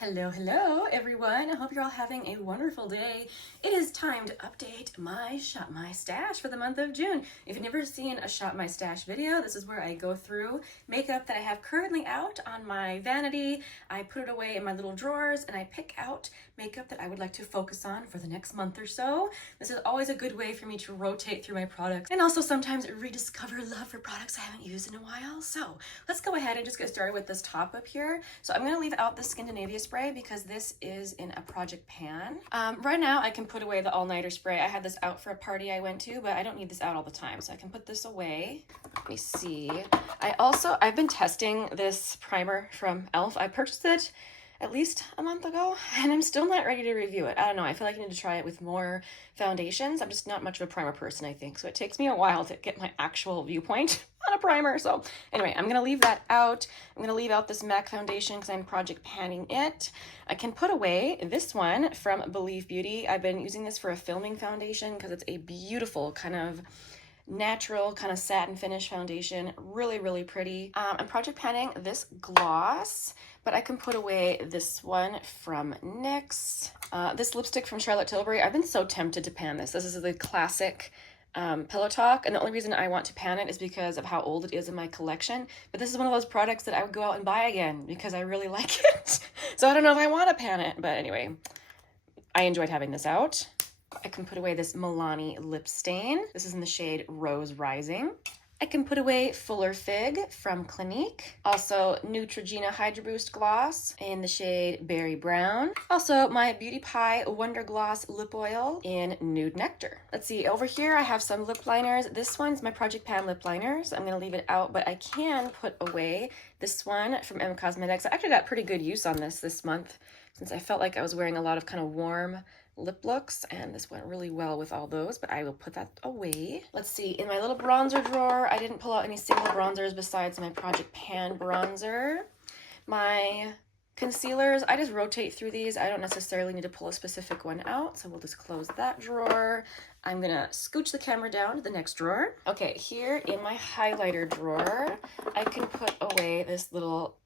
Hello everyone. I hope you're all having a wonderful day. It is time to update my Shop My Stash for the month of June. If you've never seen a Shop My Stash video, this is where I go through makeup that I have currently out on my vanity. I put it away in my little drawers and I pick out makeup that I would like to focus on for the next month or so. This is always a good way for me to rotate through my products and also sometimes rediscover love for products I haven't used in a while. So let's go ahead and just get started with this top up here. So I'm going to leave out the Skinfinish spray because this is in a project pan. Right now I can put away the all-nighter spray. I had this out for a party I went to, but I don't need this out all the time, so I can put this away. Let me see. I've been testing this primer from e.l.f. I purchased it at least a month ago and I'm still not ready to review it. I don't know, I feel like I need to try it with more foundations. I'm just not much of a primer person, I think, so it takes me a while to get my actual viewpoint on a primer. So anyway, I'm gonna leave that out. I'm gonna leave out this MAC foundation because I'm project panning it. I can put away this one from Believe Beauty. I've been using this for a filming foundation because it's a beautiful kind of natural kind of satin finish foundation. Really pretty. I'm project panning this gloss, but I can put away this one from NYX. This lipstick from Charlotte Tilbury. I've been so tempted to pan this. This is the classic Pillow Talk, and the only reason I want to pan it is because of how old it is in my collection. But this is one of those products that I would go out and buy again because I really like it. So I don't know if I want to pan it, but anyway, I enjoyed having this out. I can put away this Milani lip stain. This is in the shade Rose Rising. I can put away Fuller Fig from Clinique. Also, Neutrogena Hydro Boost Gloss in the shade Berry Brown. Also, my Beauty Pie Wonder Gloss Lip Oil in Nude Nectar. Let's see, over here I have some lip liners. This one's my Project Pan lip liner, so I'm gonna leave it out, but I can put away this one from M Cosmetics. I actually got pretty good use on this month since I felt like I was wearing a lot of kind of warm lip looks, and this went really well with all those, but I will put that away. Let's see, in my little bronzer drawer, I didn't pull out any single bronzers besides my Project Pan bronzer. My concealers, I just rotate through these. I don't necessarily need to pull a specific one out, so we'll just close that drawer. I'm gonna scooch the camera down to the next drawer. Okay, here in my highlighter drawer, I can put away this little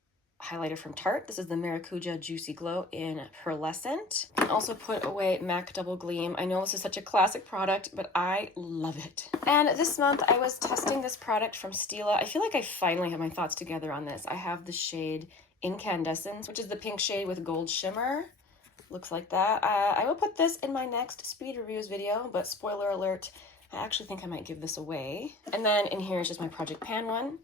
highlighter from Tarte. This is the Maracuja Juicy Glow in Pearlescent. I also put away MAC Double Gleam. I know this is such a classic product, but I love it. And this month I was testing this product from Stila. I feel like I finally have my thoughts together on this. I have the shade Incandescence, which is the pink shade with gold shimmer. Looks like that. I will put this in my next speed reviews video, but spoiler alert, I actually think I might give this away. And then in here is just my Project Pan one.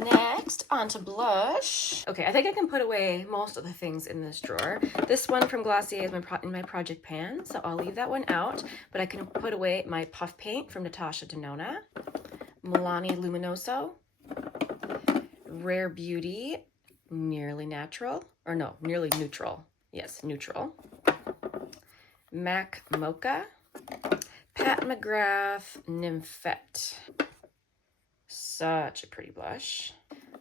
Next, on to blush. Okay, I think I can put away most of the things in this drawer. This one from Glossier is in my Project Pan, so I'll leave that one out. But I can put away my Puff Paint from Natasha Denona, Milani Luminoso, Rare Beauty, Nearly Natural, or no, Nearly Neutral. Yes, Neutral. MAC Mocha, Pat McGrath Nymphette. Such a pretty blush.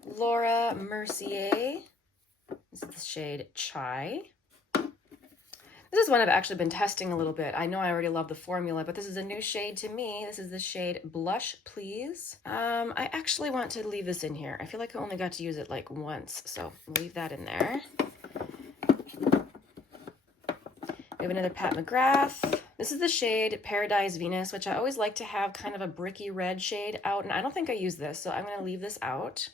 Laura Mercier. This is the shade Chai. This is one I've actually been testing a little bit. I know I already love the formula, but this is a new shade to me. This is the shade Blush Please. I actually want to leave this in here. I feel like I only got to use it like once, so I'll leave that in there. We have another Pat McGrath. This is the shade Paradise Venus, which I always like to have kind of a bricky red shade out, and I don't think I use this, so I'm going to leave this out.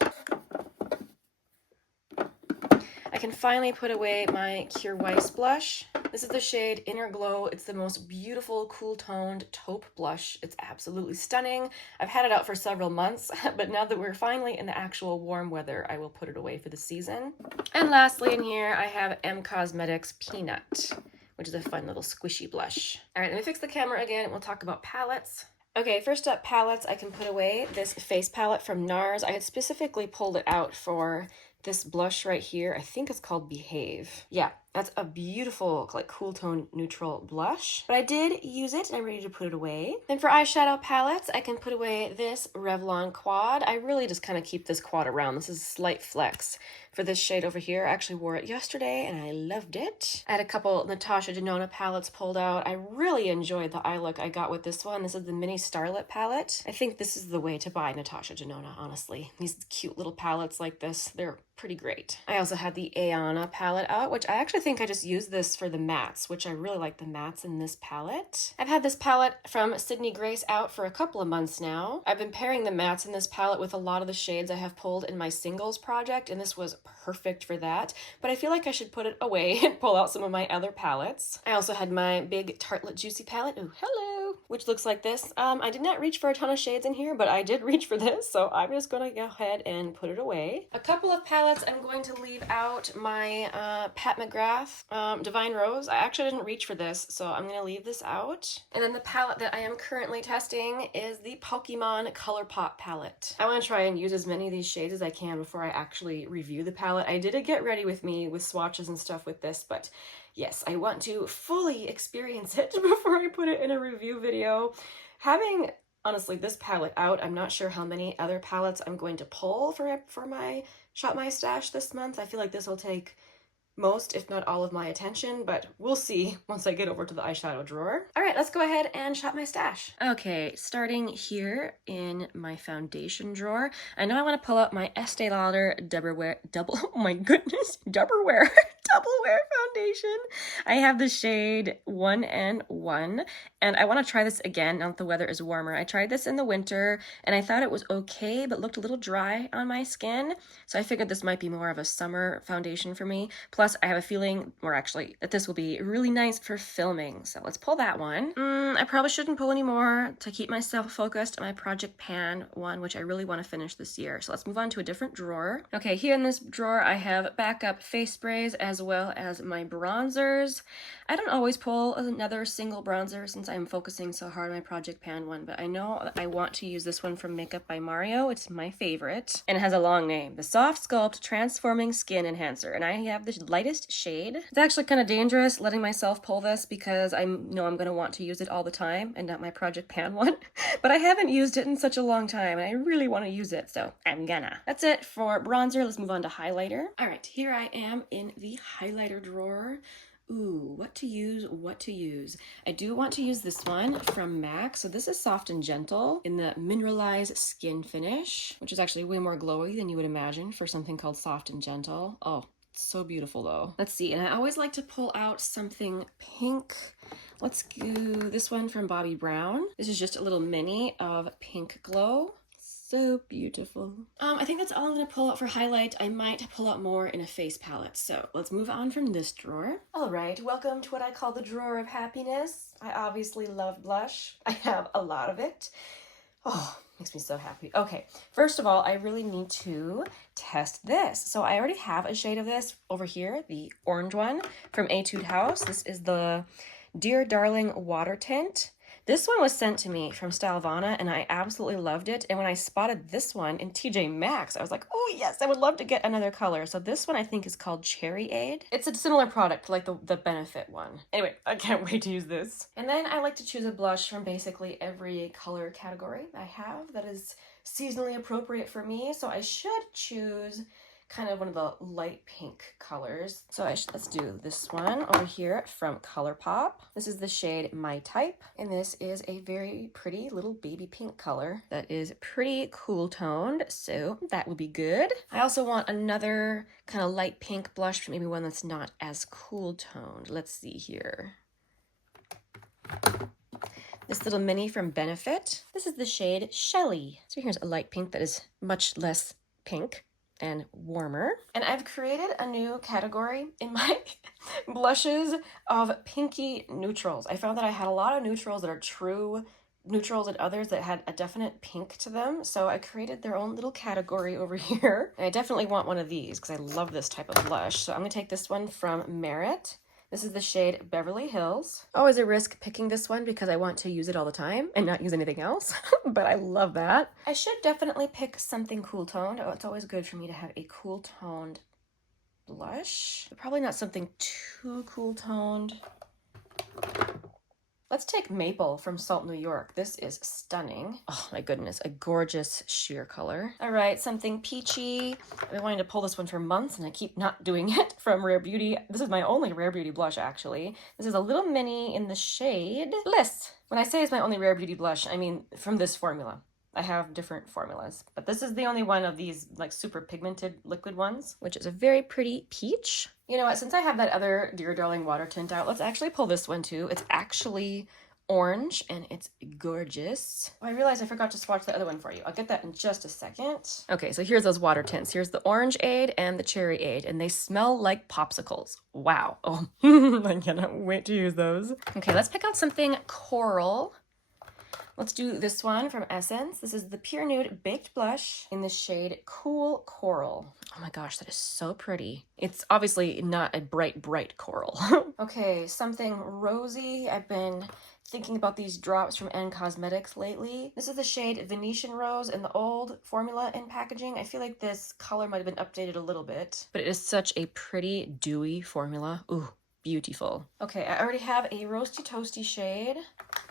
I can finally put away my Kure Weiss blush. This is the shade Inner Glow. It's the most beautiful, cool-toned taupe blush. It's absolutely stunning. I've had it out for several months, but now that we're finally in the actual warm weather, I will put it away for the season. And lastly in here, I have M Cosmetics Peanut, which is a fun little squishy blush. All right, let me fix the camera again and we'll talk about palettes. Okay, first up, palettes. I can put away this face palette from NARS. I had specifically pulled it out for this blush right here. I think it's called Behave. Yeah, That's a beautiful, like, cool tone neutral blush. But I did use it and I'm ready to put it away. Then for eyeshadow palettes, I can put away this Revlon quad. I really just kind of keep this quad around. This is a slight flex for this shade over here. I actually wore it yesterday and I loved it. I had a couple Natasha Denona palettes pulled out. I really enjoyed the eye look I got with this one. This is the Mini Starlet palette. I think this is the way to buy Natasha Denona, honestly. These cute little palettes like this, they're pretty great. I also had the Ayana palette out, which I actually think I just used this for the mattes, which I really like the mattes in this palette. I've had this palette from Sydney Grace out for a couple of months now. I've been pairing the mattes in this palette with a lot of the shades I have pulled in my singles project, and this was perfect for that, but I feel like I should put it away and pull out some of my other palettes. I also had my big Tartelette Juicy palette, ooh, hello, which looks like this. I did not reach for a ton of shades in here, but I did reach for this, so I'm just gonna go ahead and put it away. A couple of palettes I'm going to leave out. My Pat McGrath Divine Rose. I actually didn't reach for this, so I'm gonna leave this out. And then the palette that I am currently testing is the Pokemon Colourpop palette. I want to try and use as many of these shades as I can before I actually review the palette. I did a get ready with me with swatches and stuff with this, but yes, I want to fully experience it before I put it in a review video. Having, honestly, this palette out, I'm not sure how many other palettes I'm going to pull for my Shop My Stash this month. I feel like this will take most, if not all, of my attention, but we'll see once I get over to the eyeshadow drawer. All right, let's go ahead and shop my stash. Okay, starting here in my foundation drawer, I know I want to pull out my Estee Lauder oh my goodness, Doublewear foundation. I have the shade 1N1, and I want to try this again now that the weather is warmer. I tried this in the winter, and I thought it was okay, but looked a little dry on my skin, so I figured this might be more of a summer foundation for me. Plus, I have a feeling, or actually, that this will be really nice for filming, so let's pull that one. I probably shouldn't pull any more to keep myself focused on my Project Pan one, which I really want to finish this year, so let's move on to a different drawer. Okay, here in this drawer, I have backup face sprays as well as my bronzers. I don't always pull another single bronzer since I'm focusing so hard on my Project Pan one, but I know that I want to use this one from Makeup by Mario. It's my favorite, and it has a long name. The Soft Sculpt Transforming Skin Enhancer, and I have the lightest shade. It's actually kind of dangerous letting myself pull this because I know I'm going to want to use it all the time and not my Project Pan one, but I haven't used it in such a long time, and I really want to use it, so I'm gonna. That's it for bronzer. Let's move on to highlighter. All right, here I am in the highlighter drawer. Ooh, what to use. I do want to use this one from MAC. So this is Soft and Gentle in the Mineralize Skinfinish, which is actually way more glowy than you would imagine for something called Soft and Gentle. Oh, it's so beautiful though. Let's see, and I always like to pull out something pink. Let's do this one from Bobbi Brown. This is just a little mini of Pink Glow. So beautiful. I think that's all I'm gonna pull out for highlight. I might pull out more in a face palette. So let's move on from this drawer. All right, welcome to what I call the drawer of happiness. I obviously love blush. I have a lot of it. Oh, makes me so happy. Okay, first of all, I really need to test this. So I already have a shade of this over here, the orange one from Etude House. This is the Dear Darling Water Tint. This one was sent to me from Stylevana, and I absolutely loved it. And when I spotted this one in TJ Maxx, I was like, oh yes, I would love to get another color. So this one I think is called Cherryade. It's a similar product to like the Benefit one. Anyway, I can't wait to use this. And then I like to choose a blush from basically every color category I have that is seasonally appropriate for me. So I should choose kind of one of the light pink colors. So let's do this one over here from Colourpop. This is the shade My Type, and this is a very pretty little baby pink color that is pretty cool toned, so that would be good. I also want another kind of light pink blush, maybe one that's not as cool toned. Let's see here. This little mini from Benefit. This is the shade Shellie. So here's a light pink that is much less pink and warmer. And I've created a new category in my blushes of pinky neutrals. I found that I had a lot of neutrals that are true neutrals and others that had a definite pink to them. So I created their own little category over here. And I definitely want one of these because I love this type of blush. So I'm gonna take this one from Merit. This is the shade Beverly Hills. Always a risk picking this one because I want to use it all the time and not use anything else, but I love that. I should definitely pick something cool toned. Oh, it's always good for me to have a cool toned blush. But probably not something too cool toned. Let's take Maple from Salt New York. This is stunning. Oh my goodness, a gorgeous sheer color. All right, something peachy. I've been wanting to pull this one for months and I keep not doing it, from Rare Beauty. This is my only Rare Beauty blush, actually. This is a little mini in the shade Bliss. When I say it's my only Rare Beauty blush, I mean from this formula. I have different formulas, but this is the only one of these like super pigmented liquid ones, which is a very pretty peach. You know what, since I have that other Dear Darling water tint out, let's actually pull this one too. It's actually orange and it's gorgeous. Oh, I realized I forgot to swatch the other one for you. I'll get that in just a second. Okay, so here's those water tints. Here's the Orangeade and the Cherryade, and they smell like popsicles. Wow. Oh, I cannot wait to use those. Okay, let's pick out something coral. Let's do this one from Essence. This is the Pure Nude Baked Blush in the shade Cool Coral. Oh my gosh, that is so pretty. It's obviously not a bright, bright coral. Okay, something rosy. I've been thinking about these drops from N Cosmetics lately. This is the shade Venetian Rose in the old formula and packaging. I feel like this color might have been updated a little bit, but it is such a pretty dewy formula. Ooh, beautiful. Okay, I already have a Roasty Toasty shade.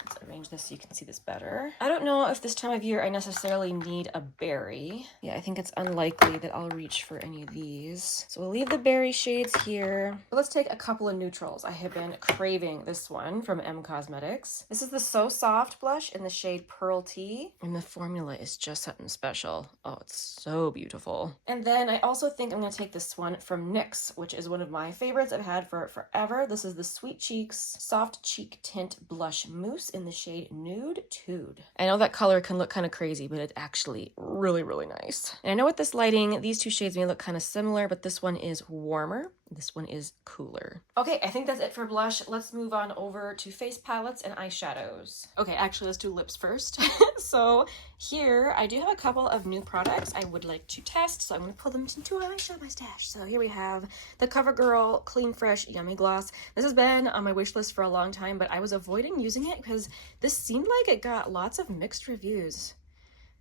Let's arrange this so you can see this better. I don't know if this time of year I necessarily need a berry. Yeah, I think it's unlikely that I'll reach for any of these. So we'll leave the berry shades here. But let's take a couple of neutrals. I have been craving this one from M Cosmetics. This is the So Soft blush in the shade Pearl Tea. And the formula is just something special. Oh, it's so beautiful. And then I also think I'm going to take this one from NYX, which is one of my favorites I've had for forever. This is the Sweet Cheeks Soft Cheek Tint Blush Mousse in the shade Nude Tude. I know that color can look kind of crazy, but it's actually really, really nice. And I know with this lighting, these two shades may look kind of similar, but this one is warmer. This one is cooler. Okay, I think that's it for blush. Let's move on over to face palettes and eyeshadows. Okay, actually, let's do lips first. So here, I do have a couple of new products I would like to test, so I'm going to pull them into my Shop My Stash. So here we have the Covergirl Clean Fresh Yummy Gloss. This has been on my wish list for a long time, but I was avoiding using it because this seemed like it got lots of mixed reviews.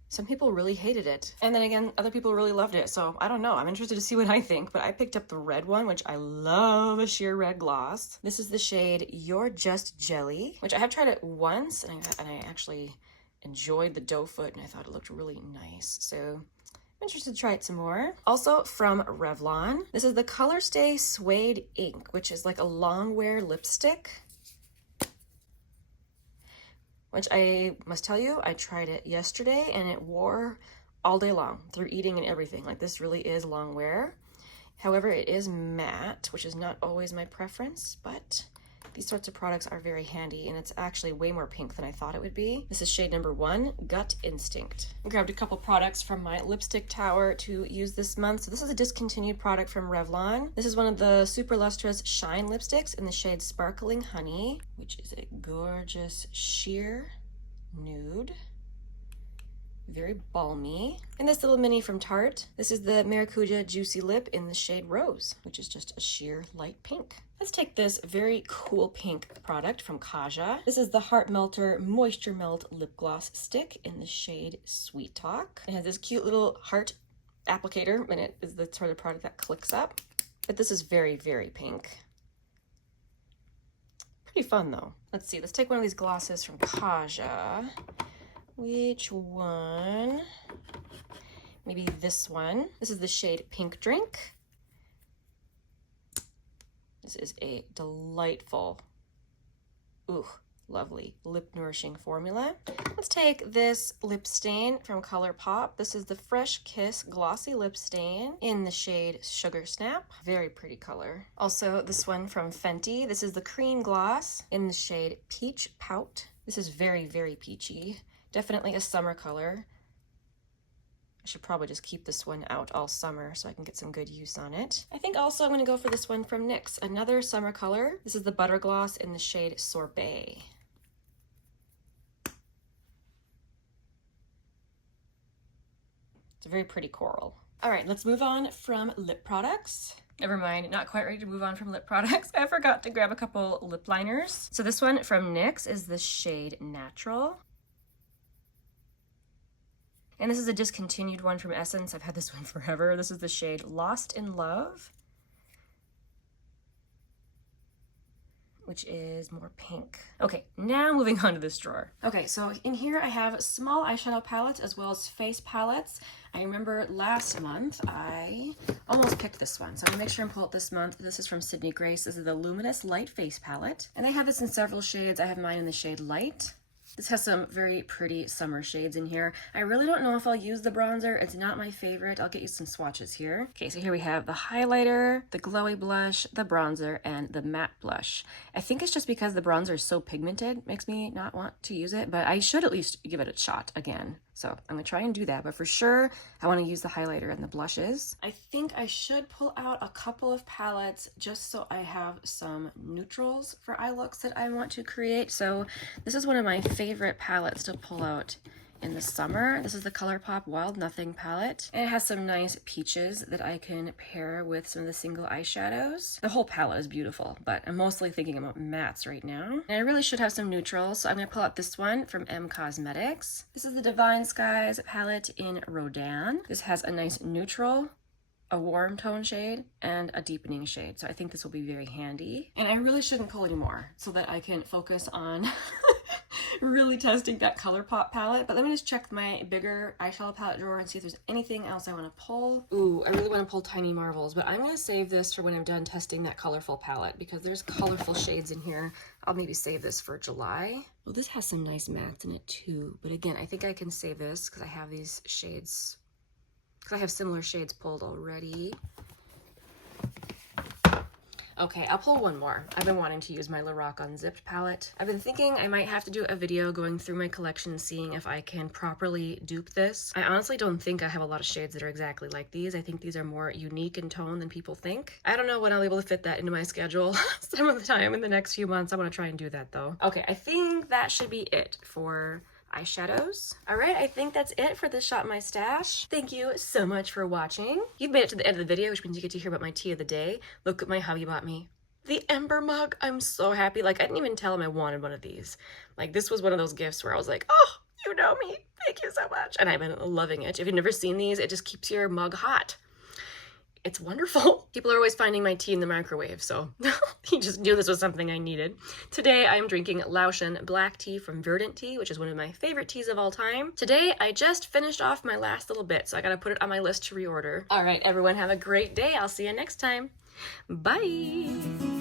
Some people really hated it. And then again, other people really loved it. So I don't know. I'm interested to see what I think, but I picked up the red one, which I love, a sheer red gloss. This is the shade You're Just Jelly, which I have tried it once and I actually enjoyed the doe foot and I thought it looked really nice. So I'm interested to try it some more. Also from Revlon, this is the Colorstay Suede Ink, which is like a long wear lipstick. Which I must tell you, I tried it yesterday and it wore all day long through eating and everything. Like this really is long wear. However, it is matte, which is not always my preference, but these sorts of products are very handy and it's actually way more pink than I thought it would be. This is shade number 1, Gut Instinct. I grabbed a couple products from my lipstick tower to use this month. So this is a discontinued product from Revlon. This is one of the Super Lustrous Shine lipsticks in the shade Sparkling Honey, which is a gorgeous sheer nude. Very balmy. And this little mini from Tarte. This is the Maracuja Juicy Lip in the shade Rose, which is just a sheer light pink. Let's take this very cool pink product from Kaja. This is the Heart Melter Moisture Melt Lip Gloss Stick in the shade Sweet Talk. It has this cute little heart applicator, and it is the sort of product that clicks up. But this is very, very pink. Pretty fun though. Let's see, let's take one of these glosses from Kaja. Which one? Maybe this one. This is the shade Pink Drink. This is a delightful, ooh, lovely lip nourishing formula. Let's take this lip stain from Colourpop. This is the Fresh Kiss Glossy Lip Stain in the shade Sugar Snap. Very pretty color. Also this one from Fenty. This is the Cream Gloss in the shade Peach Pout. This is very, very peachy. Definitely a summer color. I should probably just keep this one out all summer so I can get some good use on it. I think also I'm going to go for this one from NYX, another summer color. This is the Butter Gloss in the shade Sorbet. It's a very pretty coral. All right, let's move on from lip products. Never mind, not quite ready to move on from lip products. I forgot to grab a couple lip liners. So this one from NYX is the shade Natural. And this is a discontinued one from Essence. I've had this one forever. This is the shade Lost in Love. which is more pink. Okay, now moving on to this drawer. Okay, so in here I have small eyeshadow palettes as well as face palettes. I remember last month I almost picked this one, so I'm gonna make sure and pull it this month. This is from Sydney Grace. This is the Luminous Light Face Palette, and they have this in several shades. I have mine in the shade Light. This has some very pretty summer shades in here. I really don't know if I'll use the bronzer. It's not my favorite. I'll get you some swatches here. Okay, so here we have the highlighter, the glowy blush, the bronzer, and the matte blush. I think it's just because the bronzer is so pigmented, makes me not want to use it, but I should at least give it a shot again. So I'm gonna try and do that, but for sure, I wanna use the highlighter and the blushes. I think I should pull out a couple of palettes just so I have some neutrals for eye looks that I want to create. So this is one of my favorite palettes to pull out in the summer. This is the Colourpop Wild Nothing palette, and it has some nice peaches that I can pair with some of the single eyeshadows. The whole palette is beautiful, but I'm mostly thinking about mattes right now. And I really should have some neutrals, so I'm gonna pull out this one from M Cosmetics. This is the Divine Skies palette in Rodin. This has a nice neutral, a warm tone shade, and a deepening shade. So I think this will be very handy. And I really shouldn't pull anymore so that I can focus on really testing that Colourpop palette. But let me just check my bigger eyeshadow palette drawer and see if there's anything else I want to pull. Ooh, I really want to pull Tiny Marvels, but I'm going to save this for when I'm done testing that colorful palette because there's colorful shades in here. I'll maybe save this for July. Well, this has some nice mattes in it too. But again, I think I can save this because I have these shades, because I have similar shades pulled already. Okay, I'll pull one more. I've been wanting to use my Lorac Unzipped palette. I've been thinking I might have to do a video going through my collection, seeing if I can properly dupe this. I honestly don't think I have a lot of shades that are exactly like these. I think these are more unique in tone than people think. I don't know when I'll be able to fit that into my schedule some of the time in the next few months. I want to try and do that though. Okay, I think that should be it for eyeshadows. All right, I think that's it for this Shop My Stash. Thank you so much for watching. You've made it to the end of the video, which means you get to hear about my tea of the day. Look what my hubby bought me. The Ember mug. I'm so happy. Like, I didn't even tell him I wanted one of these. Like, this was one of those gifts where I was like, oh, you know me. Thank you so much. And I've been loving it. If you've never seen these, it just keeps your mug hot. It's wonderful. People are always finding my tea in the microwave, so he just knew this was something I needed. Today I'm drinking Laotian black tea from Verdant Tea, which is one of my favorite teas of all time. Today I just finished off my last little bit, so I gotta put it on my list to reorder. All right, everyone, have a great day. I'll see you next time. Bye.